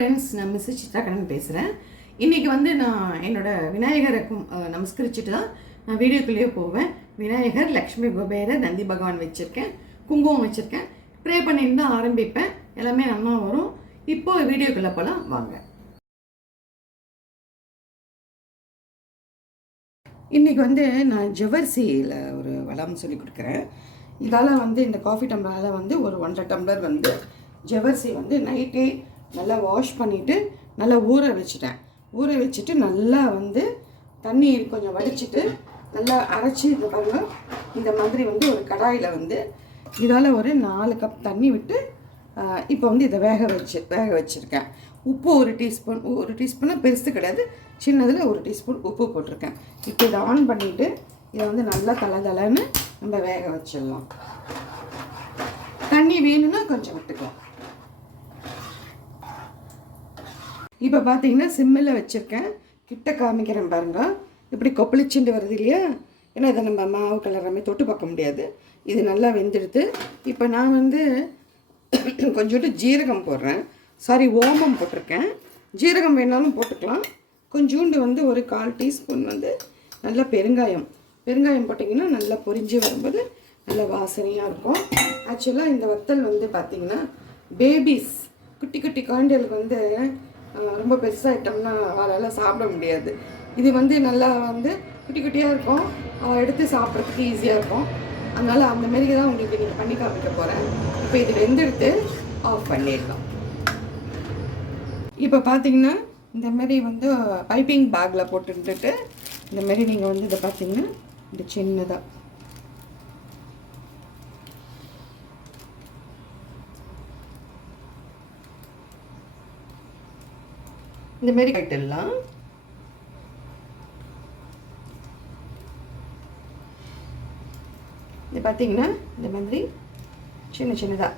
Friends நான் miss சித்ராகண்ணன் பேசுகிறேன் இன்றைக்கி வந்து நான் என்னோட விநாயகரை நமஸ்கரிச்சுட்டு தான் நான் வீடியோக்குள்ளேயே போவேன். விநாயகர் லக்ஷ்மி குபேரர் நந்தி பகவான் வச்சுருக்கேன். குங்குமம் வச்சுருக்கேன். ப்ரே பண்ணிட்டு தான் ஆரம்பிப்பேன். எல்லாமே நல்லா வரும். இப்போது வீடியோக்குள்ளே போகலாம் வாங்க. இன்றைக்கி வந்து நான் ஜவர்சியில் ஒரு வளம் சொல்லி கொடுக்குறேன். இதால் வந்து இந்த காஃபி டம்ளரால் வந்து ஒரு ஒன்றரை டம்ளர் வந்து ஜவர்சி வந்து நைட்டே நல்லா வாஷ் பண்ணிவிட்டு நல்லா ஊற வச்சுட்டேன். ஊற வச்சுட்டு நல்லா வந்து தண்ணி கொஞ்சம் வடிச்சிட்டு நல்லா அரைச்சி இந்த பாருங்கள் இந்த மாதிரி வந்து ஒரு கடாயில் வந்து இதால் ஒரு நாலு கப் தண்ணி விட்டு இப்போ வந்து இதை வேக வச்சு வேக வச்சுருக்கேன். உப்பு ஒரு டீஸ்பூன் ஒரு டீஸ்பூனா பெருசு கிடையாது. சின்னதில் ஒரு டீஸ்பூன் உப்பு போட்டிருக்கேன். இப்போ இதை ஆன் பண்ணிவிட்டு இதை வந்து நல்லா தலை தலைன்னு நம்ம வேக வச்சிடலாம். தண்ணி வேணும்னா கொஞ்சம் விட்டுக்கலாம். இப்போ பார்த்தீங்கன்னா சிம்மில் வச்சுருக்கேன். கிட்ட காமிக்கிறேன் பாருங்க. இப்படி கொப்பளிச்சுண்டு வருது இல்லையா? ஏன்னா இதை நம்ம மாவு கலராமே தொட்டு பார்க்க முடியாது. இது நல்லா வெந்துடுது. இப்போ நான் வந்து கொஞ்சோண்டு ஜீரகம் போடுறேன். சாரி ஓமம் போட்டிருக்கேன். ஜீரகம் வேணாலும் போட்டுக்கலாம். கொஞ்சோண்டு வந்து ஒரு கால் டீஸ்பூன் வந்து நல்லா பெருங்காயம். பெருங்காயம் போட்டிங்கன்னா நல்லா பொரிஞ்சு வரும்போது நல்ல வாசனையாக இருக்கும். ஆக்சுவலாக இந்த வத்தல் வந்து பார்த்திங்கன்னா பேபிஸ் குட்டி குட்டி குழந்தைகளுக்கு வந்து ரொம்ப பெருசாகிட்டோம்னா அவளால் சாப்பிட முடியாது. இது வந்து நல்லா வந்து குட்டி குட்டியாக இருக்கும். அவள் எடுத்து சாப்பிட்றதுக்கு ஈஸியாக இருக்கும். அதனால் அந்த மாரி தான் உங்களுக்கு நீங்கள் பண்ணி காமிக்க போகிறேன் இப்போ இது வெந்தெடுத்து ஆஃப் பண்ணிடலாம். இப்போ பார்த்தீங்கன்னா இந்தமாரி வந்து பைப்பிங் பேக்கில் போட்டுட்டு இந்தமாரி நீங்கள் வந்து இதை பார்த்தீங்கன்னா இந்த சின்னதாக இந்த கட்டிடலாம் இது பார்த்தீங்கன்னா இந்த மாதிரி சின்ன சின்னதாக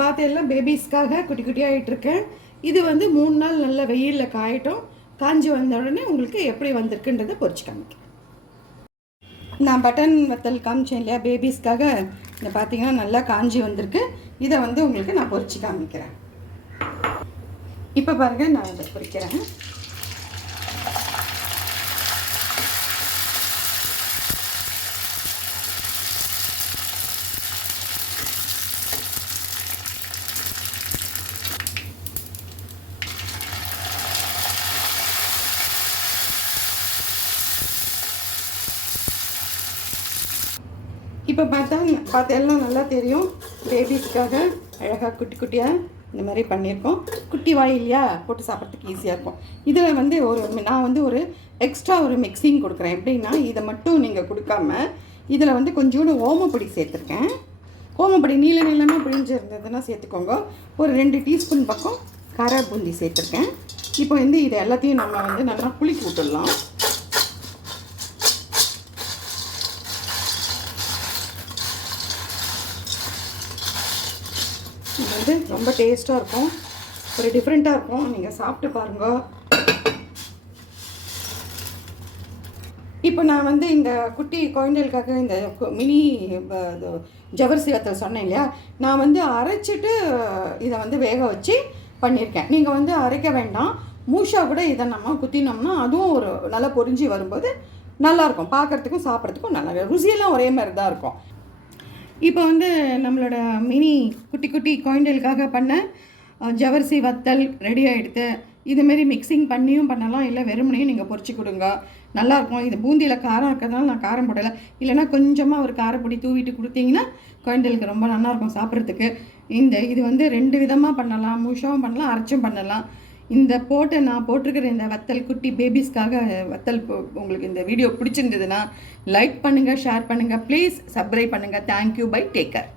பார்த்து எல்லாம் பேபிஸ்க்காக குட்டி குட்டியாகிட்டுருக்கேன் இது வந்து மூணு நாள் நல்ல வெயிலில் காயட்டும். காஞ்சி வந்த உடனே உங்களுக்கு எப்படி வந்திருக்குன்றதை பொரிச்சு காமிக்கிறேன். நான் பட்டன் வத்தல் காமிச்சேன் இல்லையா? பேபிஸ்க்காக இந்த பார்த்தீங்கன்னா நல்லா காஞ்சி வந்திருக்கு. இதை வந்து உங்களுக்கு நான் பொறிச்சு காமிக்கிறேன். இப்போ பாருங்க நான் இதை பொறிக்கிறேன். இப்போ பார்த்தா பார்த்தா எல்லாம் நல்லா தெரியும். பேபிஸ்க்காக அழகாக குட்டி குட்டியாக இந்த மாதிரி பண்ணியிருக்கோம். குட்டி வாய் இல்லையா? போட்டு சாப்பிட்றதுக்கு ஈஸியாக இருக்கும். இதில் வந்து ஒரு நான் வந்து ஒரு எக்ஸ்ட்ரா ஒரு மிக்சிங் கொடுக்குறேன். எப்படின்னா இதை மட்டும் நீங்கள் கொடுக்காம இதில் வந்து கொஞ்சோண்டு ஓமப்பொடி சேர்த்துருக்கேன். ஓமப்பொடி நீல நீளமாக பிழிஞ்சு இருந்ததுன்னா சேர்த்துக்கோங்க. ஒரு ரெண்டு டீஸ்பூன் பக்கம் கரை பூந்தி சேர்த்துருக்கேன். இப்போ வந்து இது எல்லாத்தையும் நம்ம வந்து நல்லா குளிக்க விட்டுடலாம். இது வந்து ரொம்ப டேஸ்ட்டாக இருக்கும். ஒரு டிஃப்ரெண்ட்டாக இருக்கும். நீங்கள் சாப்பிட்டு பாருங்க. இப்போ நான் வந்து இந்த குட்டி குழந்தைகளுக்காக இந்த கு- மினி ப- இது வத்தல் சொன்னேன் இல்லையா? நான் வந்து அரைச்சிட்டு இதை வந்து வேக வச்சு பண்ணியிருக்கேன். நீங்கள் வந்து அரைக்க வேண்டாம். மூஷா கூட இதை நம்ம குத்தினோம்னா அதுவும் ஒரு நல்லா பொரிஞ்சு வரும்போது நல்லாயிருக்கும் பார்க்குறதுக்கும் சாப்பிட்றதுக்கும் நல்லா இருக்கும். ருசியெல்லாம் ஒரே மாதிரி தான் இருக்கும். இப்போ வந்து நம்மளோட மினி குட்டி குட்டி கோயிண்டலுக்காக பண்ண அஹ், ஜவரிசி வத்தல் ரெடி ஆகிடுது இதுமாரி மிக்சிங் பண்ணியும் பண்ணலாம். இல்லை வெறுமனையும் நீங்கள் பொறிச்சு கொடுங்க. நல்லாயிருக்கும் இது பூந்தியில் காரம் இருக்கிறதுனால நான் காரம் போடலை. இல்லைன்னா கொஞ்சமாக ஒரு காரப்பொடி தூவிட்டு கொடுத்தீங்கன்னா குழந்தைகளுக்கு ரொம்ப நல்லாயிருக்கும் சாப்பிட்றதுக்கு. இந்த இது வந்து ரெண்டு விதமாக பண்ணலாம். முஷாவும் பண்ணலாம் அரைச்சும் பண்ணலாம். இந்த போட்ட நான் போட்டிருக்கிற இந்த வத்தல் குட்டி பேபிஸ்க்காக வத்தல் போ- உங்களுக்கு இந்த வீடியோ பிடிச்சிருந்ததுன்னா லைக் பண்ணுங்கள் ஷேர் பண்ணுங்கள் ப்ளீஸ் சப்ஸ்கிரைப் பண்ணுங்கள் thank you bye take care